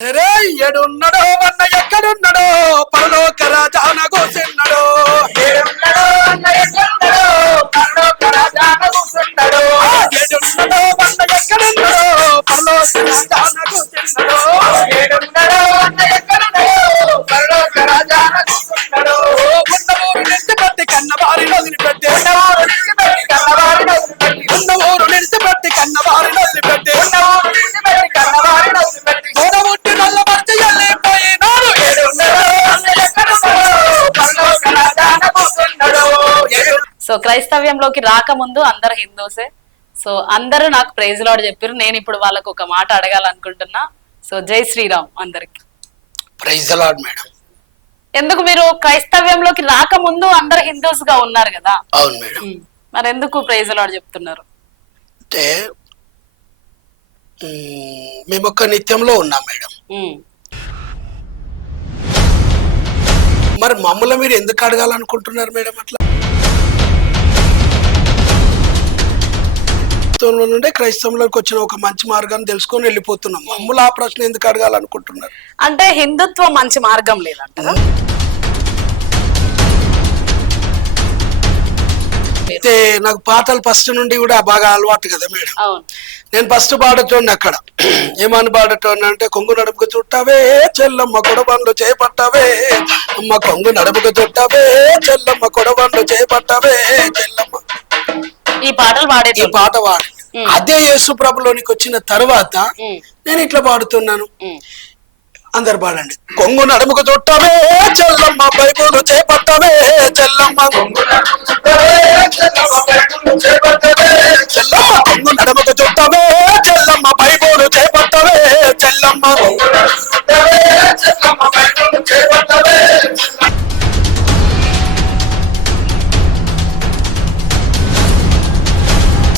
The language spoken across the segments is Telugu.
రే ఎడున్నడో అన్న ఎక్కడున్నడో పరలోక రాజాన కూర్చున్నాడో ఎడున్నడో అన్న ఎక్కడున్నడో పరలోక రాజాన కూర్చున్నాడో ఎడున్నడో అన్న ఎక్కడున్నడో పరలోక రాజాన కూర్చున్నాడో ఎడున్నడో అన్న ఎక్కడున్నడో పరలోక రాజాన కూర్చున్నాడో ఉన్న ఊరు నిలిచిపెట్టి కన్నవారిని వదిలిపెట్టి ఉన్న ఊరు నిలిచిపెట్టి కన్నవారిని వదిలిపెట్టి ఉన్న ఊరు నిలిచిపెట్టి కన్నవారిని వదిలిపెట్టి ఉన్న ఊరు నిలిచిపెట్టి కన్నవారిని వదిలిపెట్టి సో క్రైస్తవ్యంలోకి రాకముందు అందరు హిందూసే. సో అందరూ నాకు ప్రైజ్ లార్డ్ చెప్పారు. నేను ఇప్పుడు వాళ్ళకు ఒక మాట అడగాలనుకుంటున్నా. సో జై శ్రీరామ్ అందరికి. Praise Lord madam. ఎందుకు మీరు క్రైస్తవ్యంలోకి రాకముందు అందరు హిందూస్ గా ఉన్నారు కదా? అవును మేడం. మరి ఎందుకు ప్రైజ్ లార్డ్ చెప్తున్నారు? అంటే మేము ఒక నిత్యంలో ఉన్నాం మేడం. మరి మమ్మల్ని మీరు ఎందుకు అడగాలనుకుంటున్నారు మేడం? అట్లా నుండే క్రైస్తవంలోకి వచ్చిన ఒక మంచి మార్గాన్ని తెలుసుకొని వెళ్ళిపోతున్నాం. మమ్మల్ని ఆ ప్రశ్న ఎందుకు అడగాలనుకుంటున్నారు? అంటే హిందుత్వం మంచి మార్గం లేదంటారా? అయితే నాకు పాటలు ఫస్ట్ నుండి కూడా బాగా అలవాటు కదా మేడం. నేను ఫస్ట్ పాడటోని అక్కడ ఏమని పాడటోని అంటే, కొంగు నడుపుకు చుట్టవే చెల్లమ్మ కొడబండ్లు చేపట్టవే, అమ్మ కొంగు నడుపుకు చుట్టవే చెల్లమ్మ కొడబండ్లు చేపట్టవే చెల్లమ్మ. ఈ పాటలు పాడే ఈ పాట పాడి అదే యేసు ప్రభులోనికి వచ్చిన తర్వాత నేను ఇట్లా పాడుతున్నాను. అందరు పాడండి. కొంగు నడుముకు చుట్టవే చెల్లమ్మ బైబులు చేపట్టవే చెల్లమ్మ, చెల్లమ్మ కొంగు నడుముకు చుట్టవే చెల్లమ్మ బైబులు చేపట్టవే చెల్లమ్మ.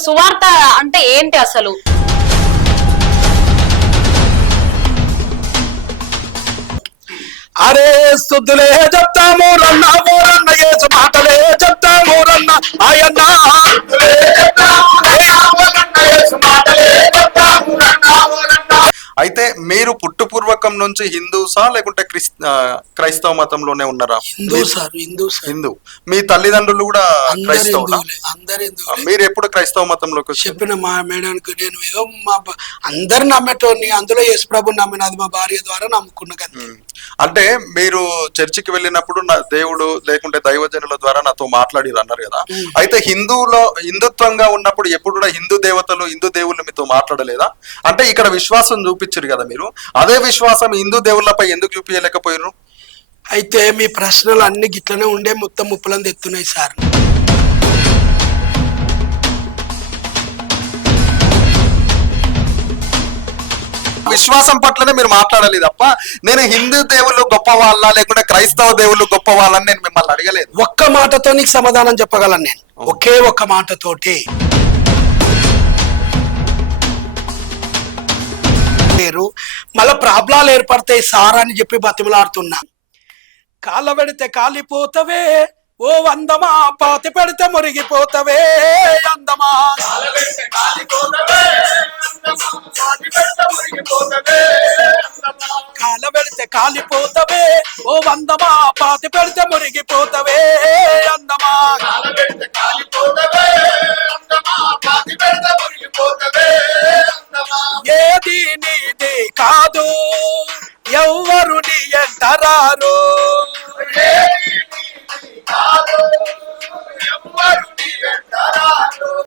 సువార్త అంటే ఏంటి అసలు? అరే స్తుతులే చెప్తాము రన్న ఓరన్న, యేసు మాటలే చెప్తాము రన్న ఆయన్న. అయితే మీరు పుట్టుపూర్వకం నుంచి హిందూసా లేకుంటే క్రైస్తవ మతంలోనే ఉన్నారా? హిందూ. మీ తల్లిదండ్రులు కూడా క్రైస్తవులా? మీరు ఎప్పుడు క్రైస్తవ మతంలోకి చెప్పిన మా మేడానికి నేను అందరు నమ్మేటోని, అందులో యేసు ప్రభు నమ్మిన, అది మా భార్య ద్వారా నమ్ముకున్నా కదా. అంటే మీరు చర్చికి వెళ్ళినప్పుడు నా దేవుడు లేకుంటే దైవజనుల ద్వారా నాతో మాట్లాడిరు అన్నారు కదా. అయితే హిందుత్వంగా ఉన్నప్పుడు ఎప్పుడు కూడా హిందూ దేవతలు హిందూ దేవుళ్ళు మీతో మాట్లాడలేదా? అంటే ఇక్కడ విశ్వాసం చూపించారు కదా మీరు, అదే విశ్వాసం హిందూ దేవుళ్ళపై ఎందుకు చూపించలేకపోయారు? అయితే మీ ప్రశ్నలు అన్ని గిట్లనే ఉండే మొత్తం ముప్పులంది ఎత్తున్నాయి సార్. విశ్వాసం పట్లనే మీరు మాట్లాడాలి తప్ప నేను హిందూ దేవుళ్ళు గొప్ప వాళ్ళ లేకుంటే క్రైస్తవ దేవుళ్ళు గొప్ప వాళ్ళని నేను మిమ్మల్ని అడగలేదు. ఒక్క మాటతో నీకు సమాధానం చెప్పగలను నేను, ఒకే ఒక్క మాటతోటి. మళ్ళా ప్రాబ్లాలు ఏర్పడతాయి సార్ అని చెప్పి బతిమలాడుతున్నా. కాళ్ళ పెడితే కాలిపోతవే ఓ అందమా, పాతి పెడితే మురిగిపోతవే అందమా. కాళ్ళ పెడితే కాలిపోతవే ఓ అందమా, పాతి పెడితే మురిగిపోతవే అందమా. ఏది నీది కాదు ఎవ్వరు నీ ఎంటరారు,